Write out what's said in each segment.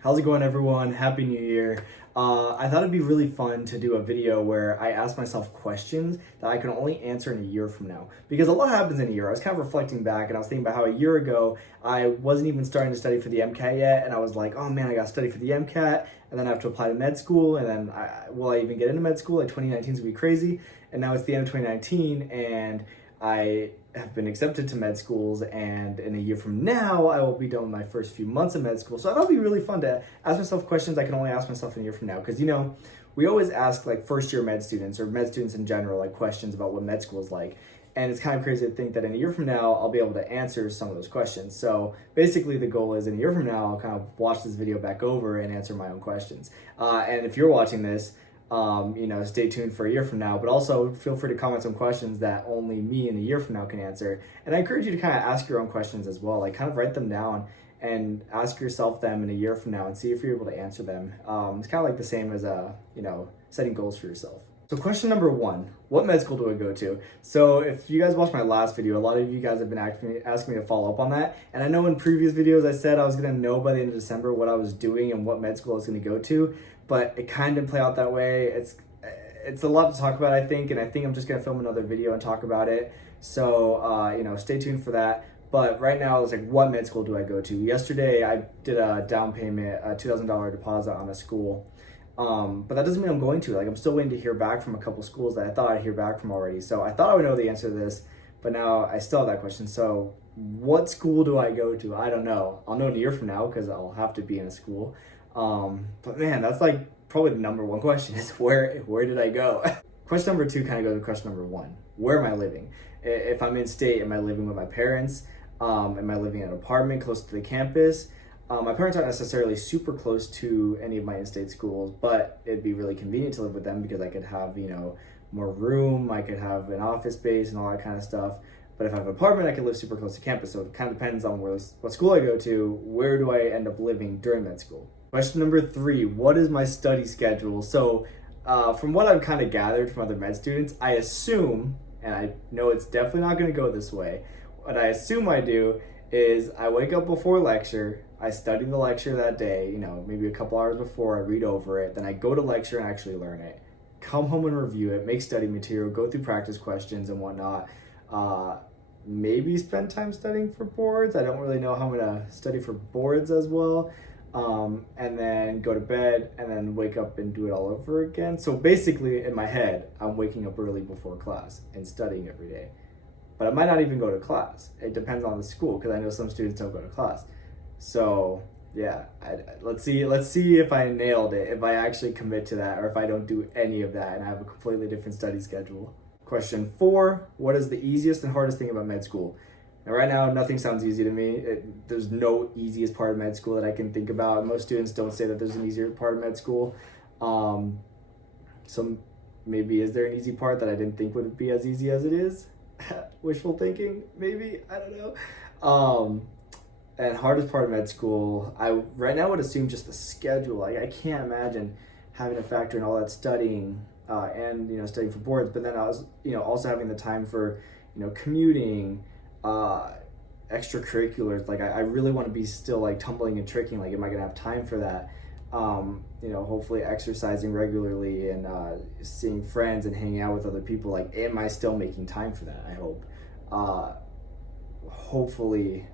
How's it going, everyone? Happy New Year. I thought it'd be really fun to do a video where I ask myself questions that I can only answer in a year from now. Because a lot happens in a year. I was kind of reflecting back and I was thinking about how a year ago I wasn't even starting to study for the MCAT yet. And I was like, oh man, I got to study for the MCAT. And then I have to apply to med school. And then will I even get into med school? Like 2019 is going to be crazy. And now it's the end of 2019 and I have been accepted to med schools, and in a year from now, I will be done with my first few months of med school. So that'll be really fun to ask myself questions I can only ask myself in a year from now. Because, we always ask like first year med students or med students in general, like questions about what med school is like. And it's kind of crazy to think that in a year from now, I'll be able to answer some of those questions. So basically the goal is in a year from now, I'll kind of watch this video back over and answer my own questions. And if you're watching this, stay tuned for a year from now, but also feel free to comment some questions that only me in a year from now can answer. And I encourage you to kind of ask your own questions as well, like kind of write them down and ask yourself them in a year from now and see if you're able to answer them. It's kind of like the same as, setting goals for yourself. So question number one, what med school do I go to? So if you guys watched my last video, a lot of you guys have been asking me to follow up on that. And I know in previous videos I said I was gonna know by the end of December what I was doing and what med school I was gonna go to, but it kind of didn't play out that way. It's a lot to talk about, I think, and I think I'm just gonna film another video and talk about it. So, stay tuned for that. But right now, it's like, what med school do I go to? Yesterday, I did a down payment, a $2,000 deposit on a school. But that doesn't mean I'm going to. Like, I'm still waiting to hear back from a couple schools that I thought I'd hear back from already. So I thought I would know the answer to this, but now I still have that question. So what school do I go to? I don't know. I'll know in a year from now because I'll have to be in a school. But man, that's like probably the number one question is where did I go? Question number two kind of goes to question number one. Where am I living? If I'm in state, am I living with my parents? Am I living in an apartment close to the campus? My parents aren't necessarily super close to any of my in-state schools, but it'd be really convenient to live with them because I could have, more room, I could have an office space and all that kind of stuff. But if I have an apartment, I can live super close to campus. So it kind of depends on what school I go to, where do I end up living during med school. Question number three, what is my study schedule? So from what I've kind of gathered from other med students, I assume, and I know it's definitely not going to go this way, what I assume I do is I wake up before lecture, I study the lecture that day, maybe a couple hours before, I read over it, then I go to lecture and actually learn it, come home and review it, make study material, go through practice questions and whatnot, maybe spend time studying for boards. I don't really know how I'm going to study for boards as well, and then go to bed and then wake up and do it all over again. So basically in my head, I'm waking up early before class and studying every day. But I might not even go to class. It depends on the school because I know some students don't go to class. So yeah, let's see if I nailed it, if I actually commit to that, or if I don't do any of that and I have a completely different study schedule. Question four, what is the easiest and hardest thing about med school? Now right now, nothing sounds easy to me. There's no easiest part of med school that I can think about. Most students don't say that there's an easier part of med school. So maybe is there an easy part that I didn't think would be as easy as it is? Wishful thinking, maybe, I don't know. And hardest part of med school, I right now would assume just the schedule. I can't imagine having to factor in all that studying and studying for boards, but then I was also having the time for commuting, extracurriculars. Like I really want to be still like tumbling and tricking. Like, am I gonna have time for that? Hopefully exercising regularly and seeing friends and hanging out with other people. Like, am I still making time for that? I hope. Hopefully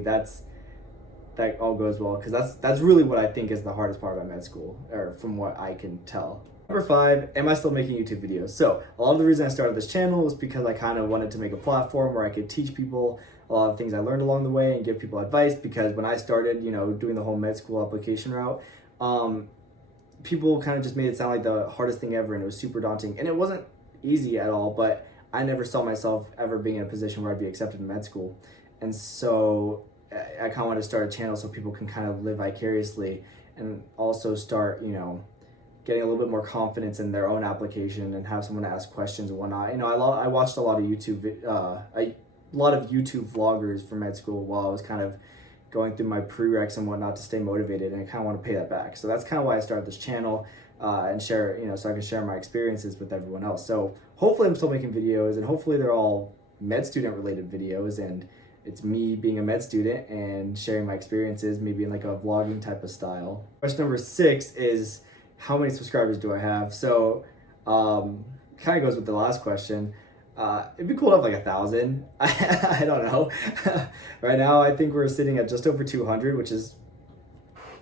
that all goes well, because that's really what I think is the hardest part about med school, or from what I can tell. Number five, am I still making YouTube videos? So a lot of the reason I started this channel was because I kind of wanted to make a platform where I could teach people a lot of things I learned along the way and give people advice, because when I started, doing the whole med school application route, people kind of just made it sound like the hardest thing ever, and it was super daunting. And it wasn't easy at all, but I never saw myself ever being in a position where I'd be accepted in med school. And so I kind of want to start a channel so people can kind of live vicariously and also start, getting a little bit more confidence in their own application and have someone ask questions and whatnot. I watched a lot of YouTube vloggers for med school while I was kind of going through my prereqs and whatnot to stay motivated, and I kind of want to pay that back. So that's kind of why I started this channel, and share, so I can share my experiences with everyone else. So hopefully I'm still making videos, and hopefully they're all med student related videos, and it's me being a med student and sharing my experiences, maybe in like a vlogging type of style. Question number 6 is, how many subscribers do I have? So kind of goes with the last question. It'd be cool to have like 1,000. I don't know. Right now, I think we're sitting at just over 200, which is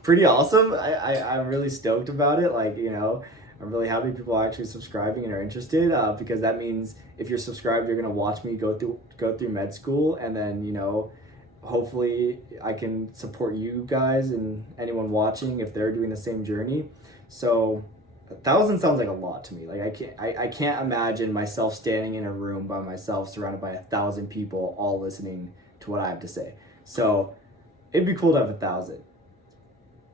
pretty awesome. I'm really stoked about it. Like, you know, I'm really happy people are actually subscribing and are interested, because that means if you're subscribed, you're gonna watch me go through med school, and then, you know, hopefully I can support you guys and anyone watching if they're doing the same journey. So 1,000 sounds like a lot to me. Like I can't imagine myself standing in a room by myself surrounded by 1,000 people all listening to what I have to say. So it'd be cool to have 1,000.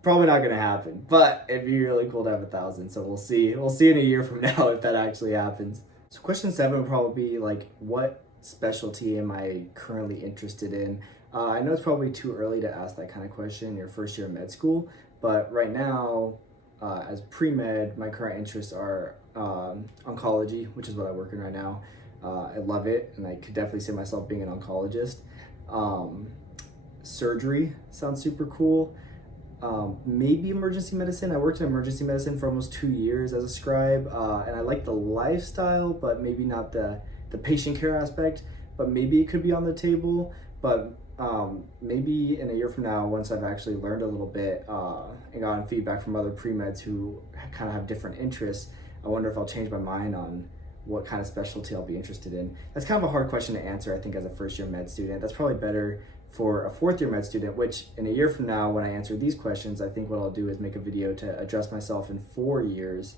Probably not gonna happen, but it'd be really cool to have 1,000. So we'll see. We'll see in a year from now if that actually happens. So question 7 would probably be like, what specialty am I currently interested in? I know it's probably too early to ask that kind of question in your first year of med school, but right now, as pre-med, my current interests are oncology, which is what I work in right now. I love it, and I could definitely see myself being an oncologist. Surgery sounds super cool. Maybe emergency medicine. I worked in emergency medicine for almost 2 years as a scribe, and I like the lifestyle, but maybe not the patient care aspect, but maybe it could be on the table. But maybe in a year from now, once I've actually learned a little bit and gotten feedback from other pre-meds who kind of have different interests, I wonder if I'll change my mind on what kind of specialty I'll be interested in. That's kind of a hard question to answer, I think, as a first-year med student. That's probably better for a fourth-year med student, which in a year from now, when I answer these questions, I think what I'll do is make a video to address myself in 4 years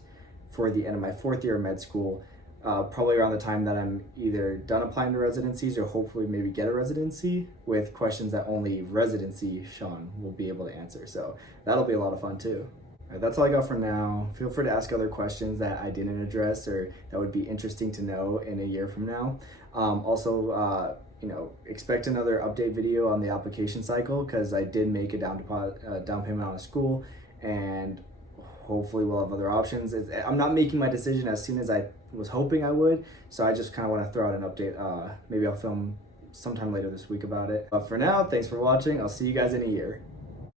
for the end of my 4th year of med school, probably around the time that I'm either done applying to residencies or hopefully maybe get a residency, with questions that only residency Sean will be able to answer. So that'll be a lot of fun too. All right, that's all I got for now. Feel free to ask other questions that I didn't address or that would be interesting to know in a year from now. Also, you know, expect another update video on the application cycle, because I did make a down payment on a school, and hopefully we'll have other options. I'm not making my decision as soon as I was hoping I would, so I just kind of want to throw out an update. Maybe I'll film sometime later this week about it. But for now, thanks for watching. I'll see you guys in a year.